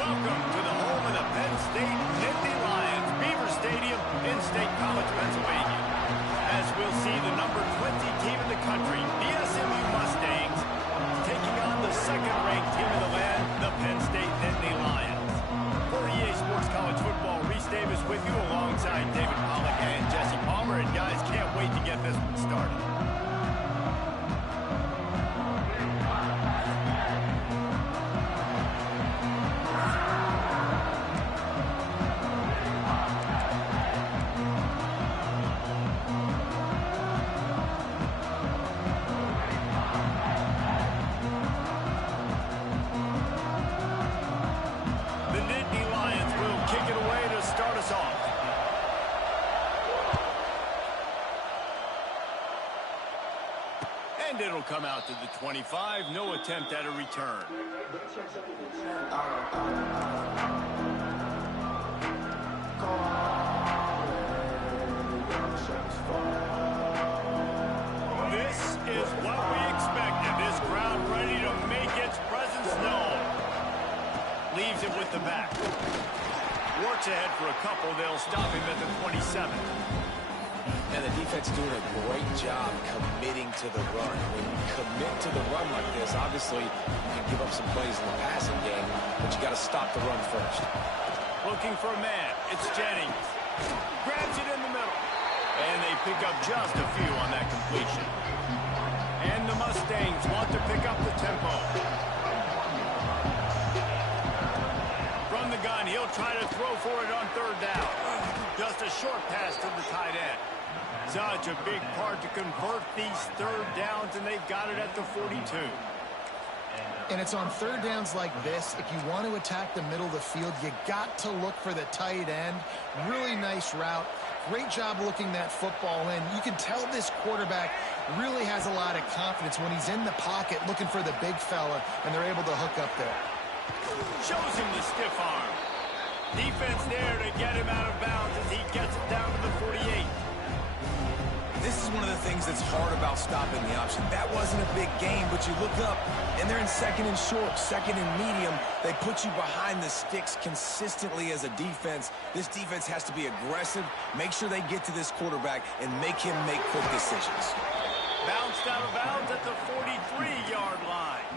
Welcome to the home of the Penn State Nittany Lions, Beaver Stadium in State College, Pennsylvania. As we'll see the number 20 team in the country, the SMU Mustangs, taking on the second-ranked team in the land, the Penn State Nittany Lions. For EA Sports College Football, Reese Davis with you alongside David Pollack and Jesse Palmer. And guys, can't wait to get this one started. And it'll come out to the 25. No attempt at a return. This is what we expected. This crowd ready to make its presence known. Leaves it with the back. Works ahead for a couple. They'll stop him at the 27. And the defense doing a great job committing to the run. When you commit to the run like this, obviously you can give up some plays in the passing game, but you got to stop the run first. Looking for a man. It's Jennings. Grabs it in the middle. And they pick up just a few on that completion. And the Mustangs want to pick up the tempo. From the gun, he'll try to throw for it on third down. Just a short pass to the tight end. Such a big part to convert these third downs, and they've got it at the 42. And it's on third downs like this. If you want to attack the middle of the field, you got to look for the tight end. Really nice route. Great job looking that football in. You can tell this quarterback really has a lot of confidence when he's in the pocket looking for the big fella, and they're able to hook up there. Shows him the stiff arm. Defense there to get him out of bounds as he gets it down to the 48. This is one of the things that's hard about stopping the option. That wasn't a big gain, but you look up, and they're in second and short, second and medium. They put you behind the sticks consistently as a defense. This defense has to be aggressive, make sure they get to this quarterback, and make him make quick decisions. Bounced out of bounds at the 43-yard line.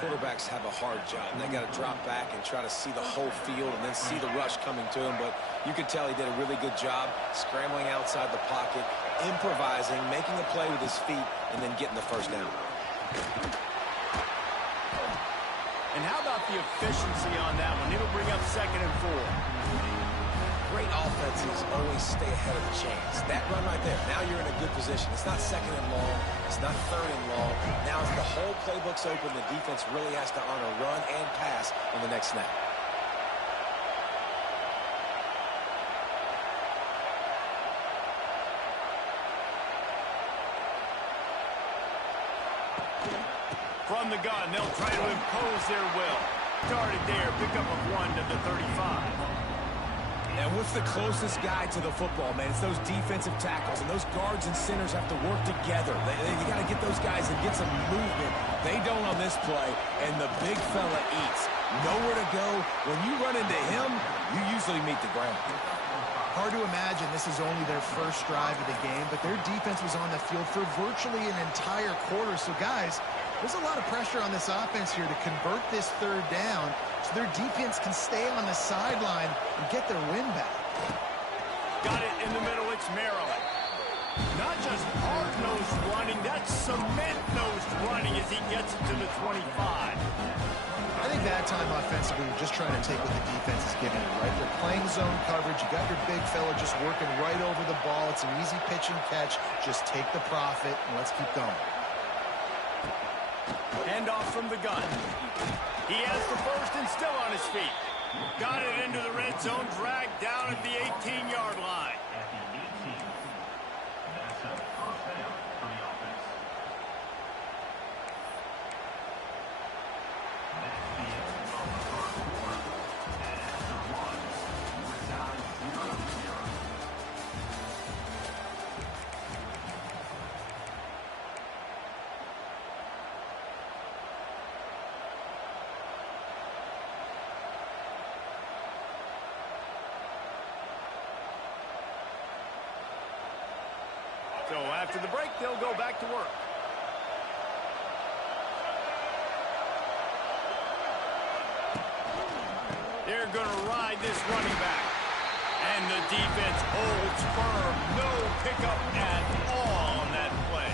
Quarterbacks have a hard job. They got to drop back and try to see the whole field and then see the rush coming to him. But you could tell he did a really good job scrambling outside the pocket, improvising, making a play with his feet, and then getting the first down. And how about the efficiency on that one? It'll bring up second and 4. Great offenses always stay ahead of the chains. That run right there, now you're in a good position. It's not second and long. It's not third and long. Now as the whole playbook's open, the defense really has to honor run and pass on the next snap. From the gun, they'll try to impose their will. Started there, pick up a 1 to the 35. And what's the closest guy to the football, man? It's those defensive tackles, and those guards and centers have to work together. You got to get those guys and get some movement. They don't on this play, and the big fella eats. Nowhere to go. When you run into him, you usually meet the ground. Hard to imagine this is only their first drive of the game, but their defense was on the field for virtually an entire quarter. So, guys, there's a lot of pressure on this offense here to convert this third down so their defense can stay on the sideline and get their win back. Got it in the middle. It's Maryland. Not just hard-nosed running, that's cement-nosed running as he gets it to the 25. I think that time offensively, we're just trying to take what the defense is giving you, right? They're playing zone coverage. You got your big fella just working right over the ball. It's an easy pitch and catch. Just take the profit, and let's keep going. Handoff from the gun. He has the first and still on his feet. Got it into the red zone, dragged down at the 18-yard line. So after the break, they'll go back to work. They're going to ride this running back. And the defense holds firm. No pickup at all on that play.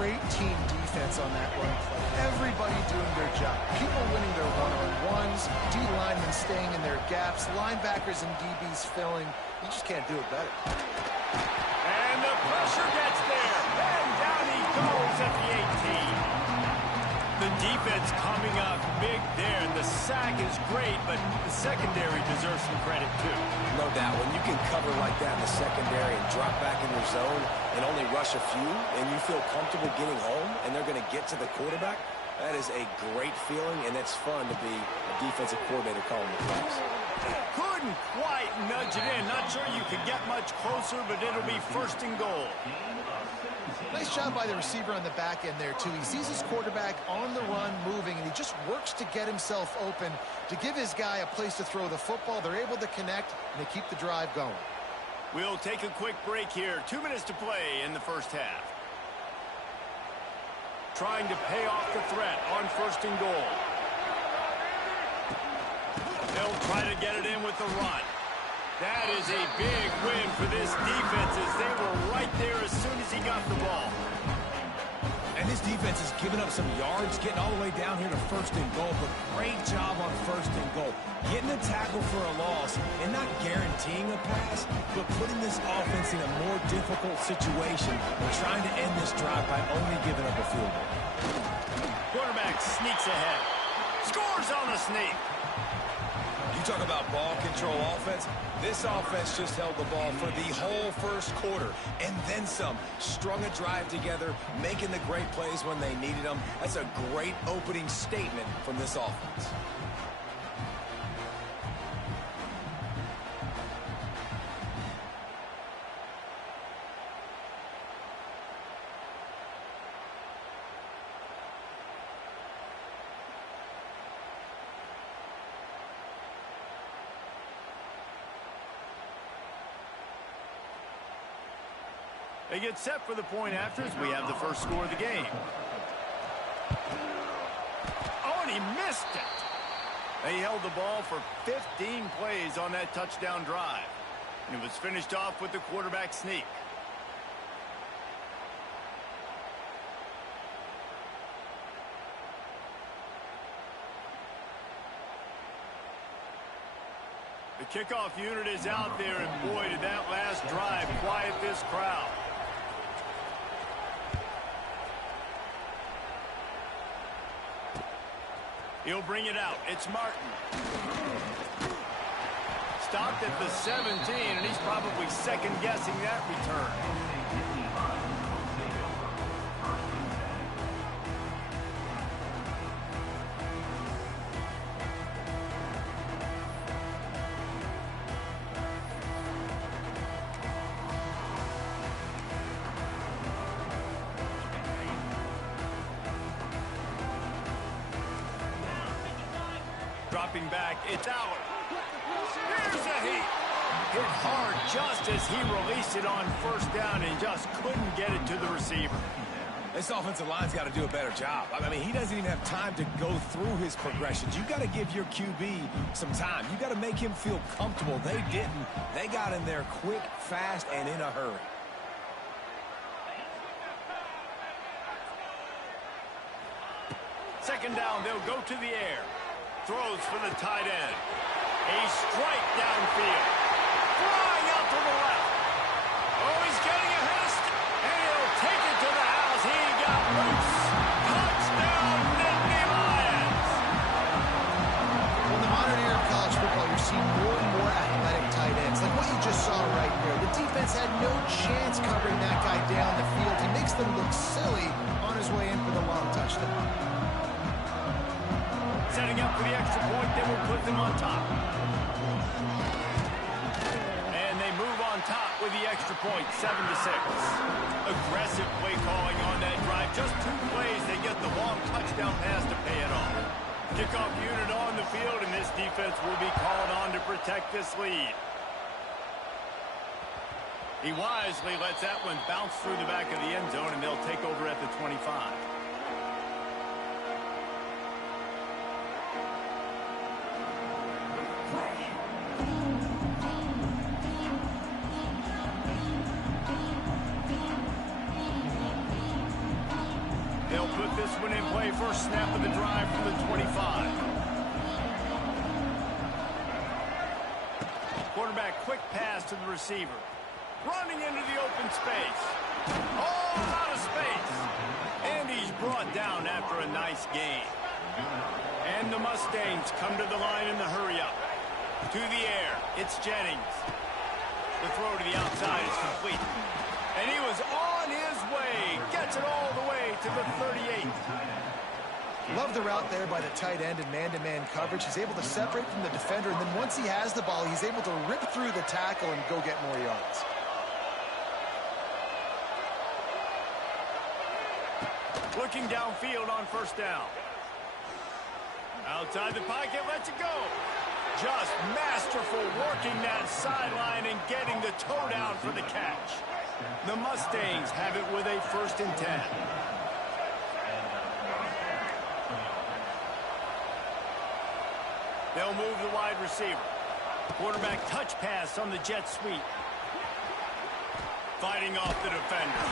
Great team defense on that run play. Everybody doing their job. People winning their one-on-ones, D linemen staying in their gaps, linebackers and DBs filling. You just can't do it better. And the pressure gets there. And down he goes at the 18. The defense coming up big there. And the sack is great, but the secondary deserves some credit too. No doubt. When you can cover like that in the secondary and drop back in your zone and only rush a few, and you feel comfortable getting home, and they're going to get to the quarterback, that is a great feeling, and it's fun to be a defensive coordinator calling the plays. Couldn't quite nudge it in. Not sure you could get much closer, but it'll be first and goal. Nice job by the receiver on the back end there, too. He sees his quarterback on the run moving, and he just works to get himself open to give his guy a place to throw the football. They're able to connect, and they keep the drive going. We'll take a quick break here. 2 minutes to play in the first half. Trying to pay off the threat on first and goal. They'll try to get it in with the run. That is a big win for this defense as they were right there as soon as he got the ball. And this defense has given up some yards, getting all the way down here to first and goal, but great job on first and goal. Getting a tackle for a loss and not guaranteeing a pass, but putting this offense in a more difficult situation and trying to end this drive by only giving up a field goal. Quarterback sneaks ahead. Scores on the sneak. You talk about ball control offense. This offense just held the ball for the whole first quarter and then some. Strung a drive together, making the great plays when they needed them. That's a great opening statement from this offense. They get set for the point after as we have the first score of the game. Oh, and he missed it. They held the ball for 15 plays on that touchdown drive. And it was finished off with the quarterback sneak. The kickoff unit is out there, and boy, did that last drive quiet this crowd. He'll bring it out. It's Martin. Stopped at the 17, and he's probably second-guessing that return. Dropping back, it's out. Here's a heat. Hit hard just as he released it on first down and just couldn't get it to the receiver. This offensive line's got to do a better job. I mean, he doesn't even have time to go through his progressions. You got to give your QB some time. You got to make him feel comfortable. They didn't. They got in there quick, fast, and in a hurry. Second down, they'll go to the air. Throws for the tight end. A strike downfield. Flying out to the left. Oh, he's getting ahead of and he'll take it to the house. He got loose. Touchdown, Nittany Lions. In the modern era of college football, you're seeing more and more athletic tight ends, like what you just saw right here. The defense had no chance covering that guy down the field. He makes them look silly on his way in for the long touchdown. Setting up for the extra point, then we'll put them on top. And they move on top with the extra point, 7-6. Aggressive play calling on that drive. Just 2 plays, they get the long touchdown pass to pay it off. Kickoff unit on the field, and this defense will be called on to protect this lead. He wisely lets that one bounce through the back of the end zone, and they'll take over at the 25. They'll put this one in play. First snap of the drive from the 25. Quarterback, quick pass to the receiver. Running into the open space. All out of space. And he's brought down after a nice gain. And the Mustangs come to the line in the hurry-up. To the air, it's Jennings. The throw to the outside is complete. And he was on his way. Gets it all the way to the 38. Love the route there by the tight end in man-to-man coverage. He's able to separate from the defender, and then once he has the ball, he's able to rip through the tackle and go get more yards. Looking downfield on first down. Outside the pocket, lets it go. Just masterful working that sideline and getting the toe down for the catch. The Mustangs have it with a 1st and 10. They'll move the wide receiver. Quarterback touch pass on the jet sweep. Fighting off the defender.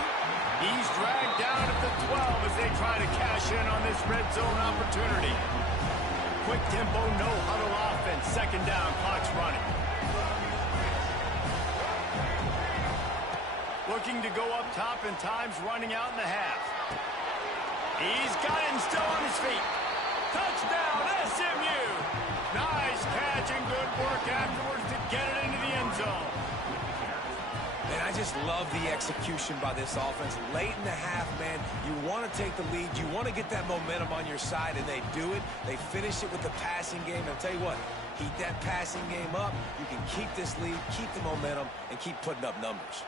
He's dragged down at the 12 as they try to cash in on this red zone opportunity. Quick tempo, no huddle offense. 2nd down, clock's running. Looking to go up top, and time's running out in the half. He's got it and still on his feet. Touchdown, SMU! Nice catch and good work afterwards to get it into the end zone. And I just love the execution by this offense. Late in the half, man, you want to take the lead. You want to get that momentum on your side, and they do it. They finish it with the passing game. I'll tell you what, heat that passing game up. You can keep this lead, keep the momentum, and keep putting up numbers.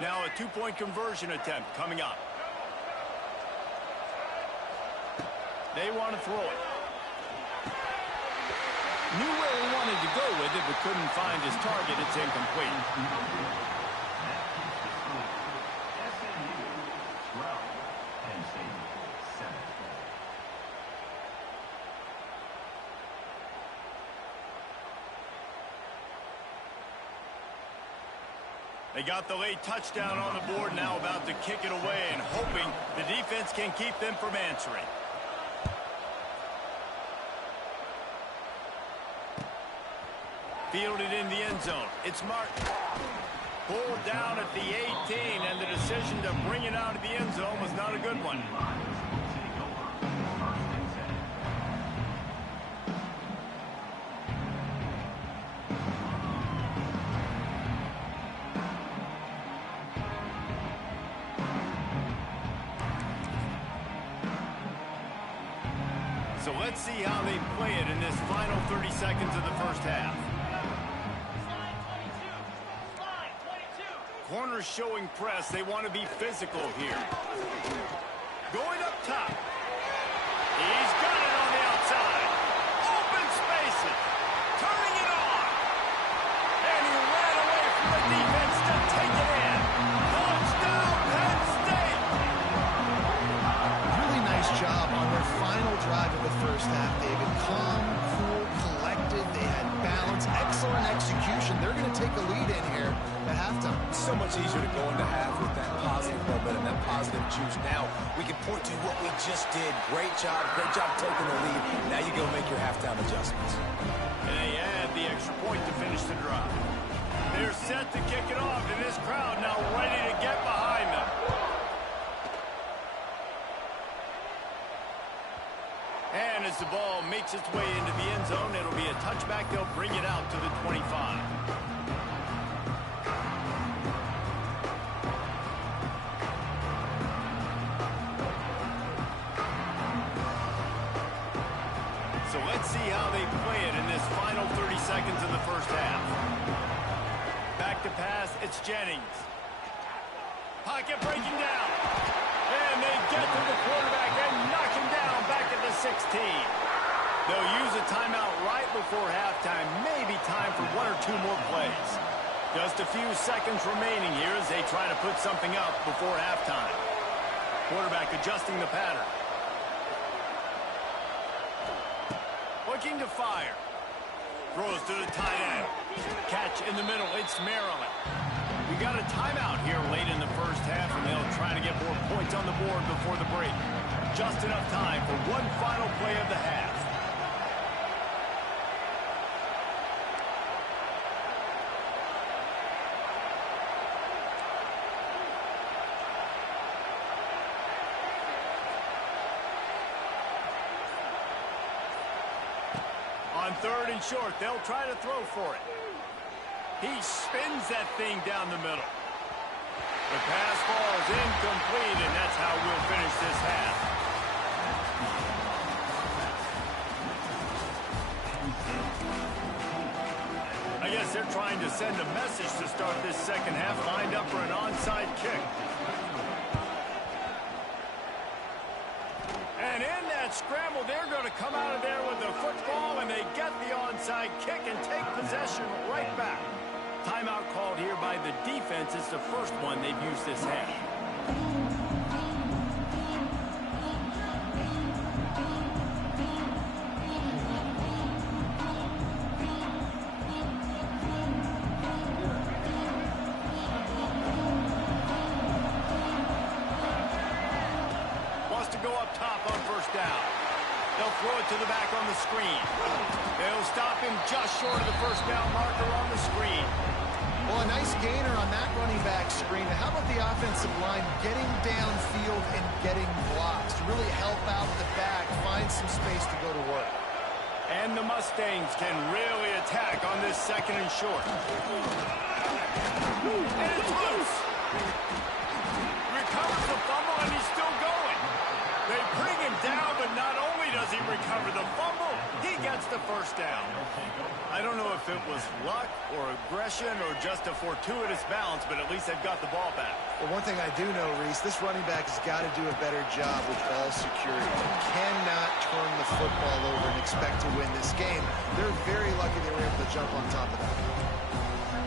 Now a 2-point conversion attempt coming up. They want to throw it. Knew where he wanted to go with it, but couldn't find his target. It's incomplete. They got the late touchdown on the board, now about to kick it away and hoping the defense can keep them from answering. Fielded in the end zone. It's Martin. Pulled down at the 18, and the decision to bring it out of the end zone was not a good one. So let's see how they play it in this final 30 seconds of the first half. Corners showing press. They want to be physical here. Going up top. He's got it on the outside. Open spaces. Turning it on. And he ran away from the defense to take it in. Touchdown, Penn State. Really nice job on their final drive of the first half, David. Calm, cool, collected. They had balance, excellent execution. They're going to take a lead in here at halftime. It's so much easier to go into half with that positive momentum, that positive juice. Now we can point to what we just did. Great job taking the lead. Now you go make your halftime adjustments. And they add the extra point to finish the drive. They're set to kick it off, and this crowd now ready to get behind them. And as the ball makes its way into the end zone, it'll be a touchback. They'll bring it out to the 25. So let's see how they play it in this final 30 seconds of the first half. Back to pass, it's Jennings. Pocket breaking down. And they get to the quarterback and knock him down 16. They'll use a timeout right before halftime. Maybe time for one or two more plays. Just a few seconds remaining here as they try to put something up before halftime. Quarterback adjusting the pattern. Looking to fire. Throws to the tight end. Catch in the middle. It's Maryland. We got a timeout here late in the first half, and they'll try to get more points on the board before the break. Just enough time for one final play of the half. On third and short, they'll try to throw for it. He spins that thing down the middle. The pass falls incomplete, and that's how we'll finish this half. I guess they're trying to send a message to start this second half, lined up for an onside kick. And in that scramble, they're going to come out of there with the football, and they get the onside kick and take possession right back. Timeout called here by the defense. It's the first one they've used this half. Go up top on first down. They'll throw it to the back on the screen. They'll stop him just short of the first down marker on the screen. Well, a nice gainer on that running back screen. How about the offensive line getting downfield and getting blocks to really help out the back, find some space to go to work? And the Mustangs can really attack on this second and short. And it's loose. Recovers the fumble, and he's still going. They bring him down, but not only does he recover the fumble, he gets the first down. I don't know if it was luck or aggression or just a fortuitous bounce, but at least they've got the ball back. Well, one thing I do know, Reese, this running back has got to do a better job with ball security. You cannot turn the football over and expect to win this game. They're very lucky they were able to jump on top of that.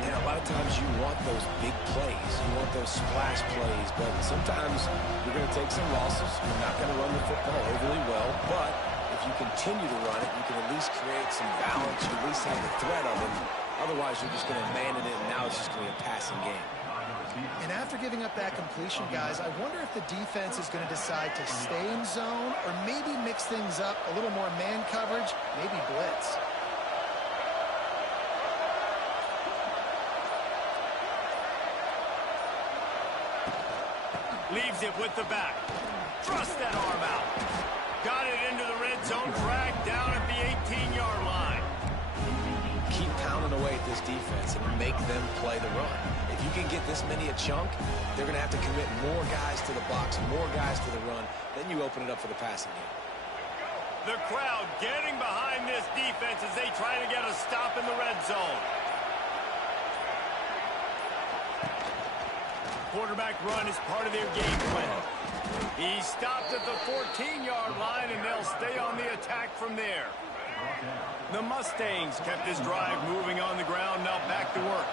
And a lot of times you want those big plays. You want those splash plays. But sometimes you're going to take some losses. You're not going to run the football overly well. But if you continue to run it, you can at least create some balance. You at least have the threat of it. Otherwise, you're just going to abandon it, and now it's just going to be a passing game. And after giving up that completion, guys, I wonder if the defense is going to decide to stay in zone or maybe mix things up, a little more man coverage, maybe blitz. Leaves it with the back. Thrust that arm out. Got it into the red zone. Dragged down at the 18-yard line. Keep pounding away at this defense and make them play the run. If you can get this many a chunk, they're going to have to commit more guys to the box, more guys to the run. Then you open it up for the passing game. The crowd getting behind this defense as they try to get a stop in the red zone. Quarterback run is part of their game plan. He stopped at the 14-yard line, and they'll stay on the attack from there. The Mustangs kept this drive moving on the ground, now back to work.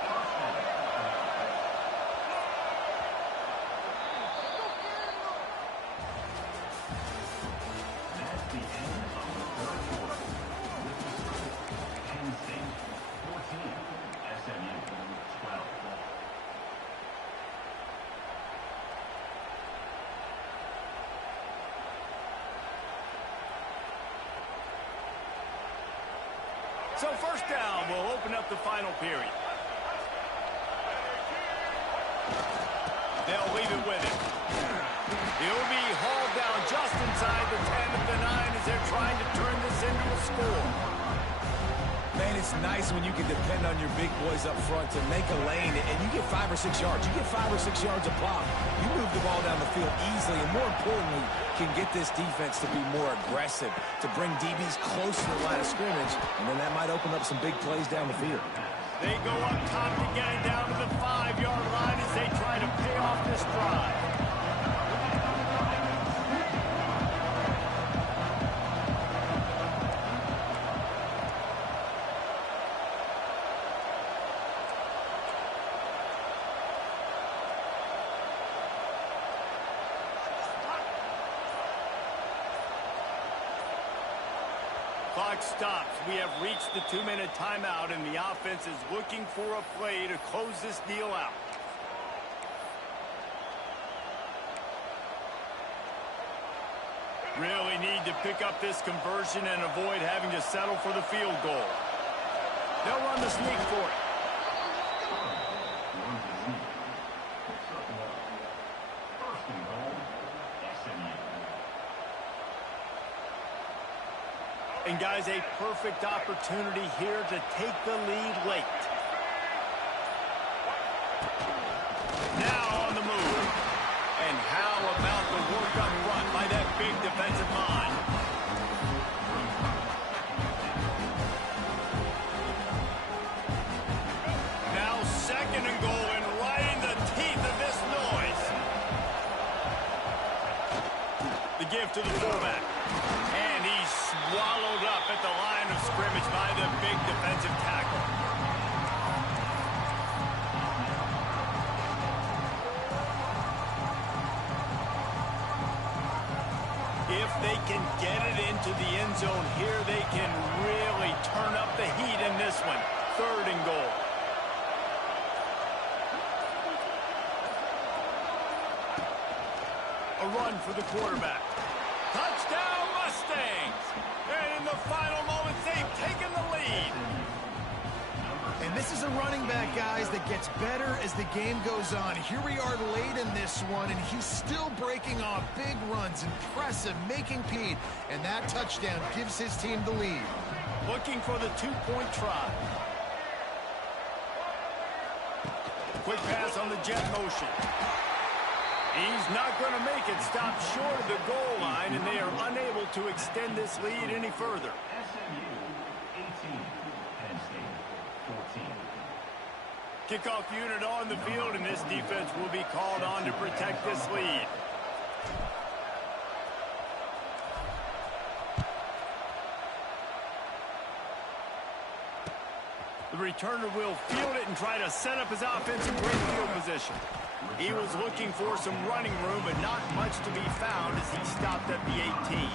So first down will open up the final period. They'll leave it with him. He'll be hauled down just inside the 10 of the 9 as they're trying to turn this into a score. Man, it's nice when you can depend on your big boys up front to make a lane, and you get 5 or 6 yards. You get 5 or 6 yards a pop. You move the ball down the field easily, and more importantly, can get this defense to be more aggressive, to bring DBs close to the line of scrimmage, and then that might open up some big plays down the field. They go up top to get it down to the 5-yard line as they try to pay off this drive. Clock stops. We have reached the 2-minute timeout, and the offense is looking for a play to close this deal out. Really need to pick up this conversion and avoid having to settle for the field goal. They'll run the sneak for it. And guys, a perfect opportunity here to take the lead late. Now on the move. And how about the work up front by that big defensive line? Now 2nd and goal, and right in the teeth of this noise. The give to the fullback. And he's swallowed up at the line of scrimmage by the big defensive tackle. If they can get it into the end zone here, they can really turn up the heat in this one. 3rd and goal. A run for the quarterback. Touchdown Mustangs! And in the final moments, they've taken the lead. And this is a running back, guys, that gets better as the game goes on. Here we are late in this one, and he's still breaking off big runs. Impressive, making Pete. And that touchdown gives his team the lead. Looking for the 2-point try. Quick pass on the jet motion. He's not going to make it. Stop short of the goal line, and they are unable to extend this lead any further. Kickoff unit on the field, and this defense will be called on to protect this lead. The returner will field it and try to set up his offense in great field position. He was looking for some running room, but not much to be found as he stopped at the 18.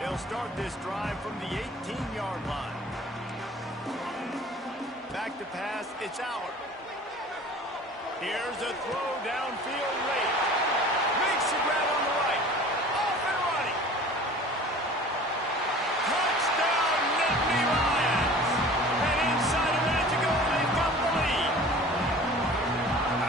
They'll start this drive from the 18-yard line. Back to pass, it's Aller. Here's a throw downfield late. Makes the grab on the right. Off and running. Touchdown, Nittany Lions. And inside a minute to go, they've got the lead.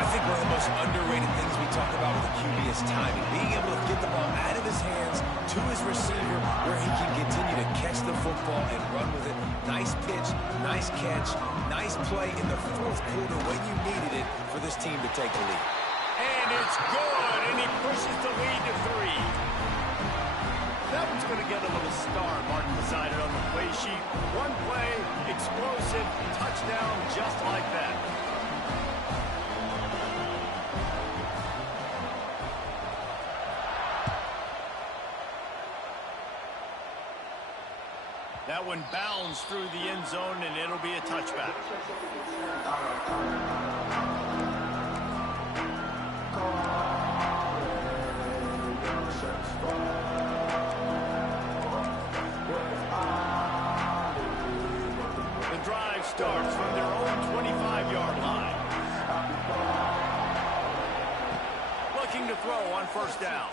I think one of the most underrated things we talk about with the QB is timing. Being able to get the ball out of his hands to his receiver where he can continue to catch the football and run with it. Nice pitch, nice catch, nice play in the 4th quarter when you needed it for this team to take the lead. And it's good, and he pushes the lead to 3. That one's going to get a little star mark beside it on the play sheet. One play, explosive, touchdown, just like that. That one bounds through the end zone, and it'll be a touchback. The drive starts from their own 25-yard line. Looking to throw on 1st down.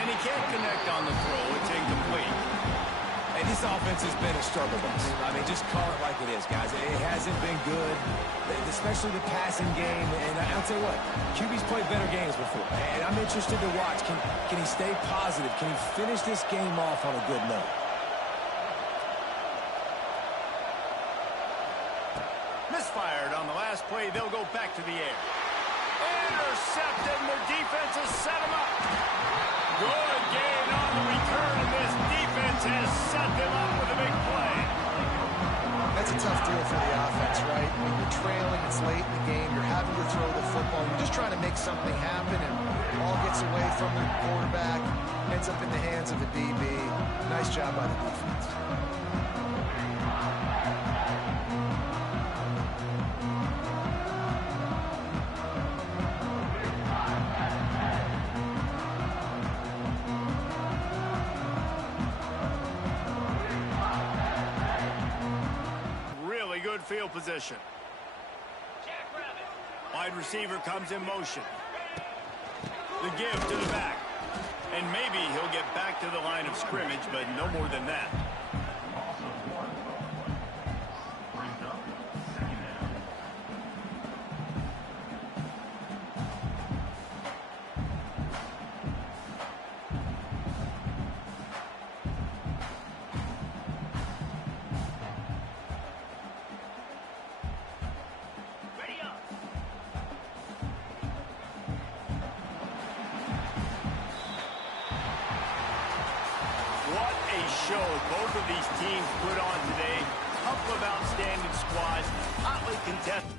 And he can't connect on the throw. It's incomplete. And this offense has been a struggle bus. I mean, just call it like it is, guys. It hasn't been good, especially the passing game. And I'll tell you what, QB's played better games before. And I'm interested to watch. Can he stay positive? Can he finish this game off on a good note? Misfired on the last play. They'll go back to the air. Intercepted, and the defense has set him up. Good gain on the return, and this defense has set them up with a big play. That's a tough deal for the offense, right? When you're trailing, it's late in the game, you're having to throw the football, you're just trying to make something happen, and the ball gets away from the quarterback, ends up in the hands of the DB. Nice job by the defense. position. Wide receiver comes in motion. The give to the back. And maybe he'll get back to the line of scrimmage, but no more than that. Show both of these teams put on today. Couple of outstanding squads, hotly contested.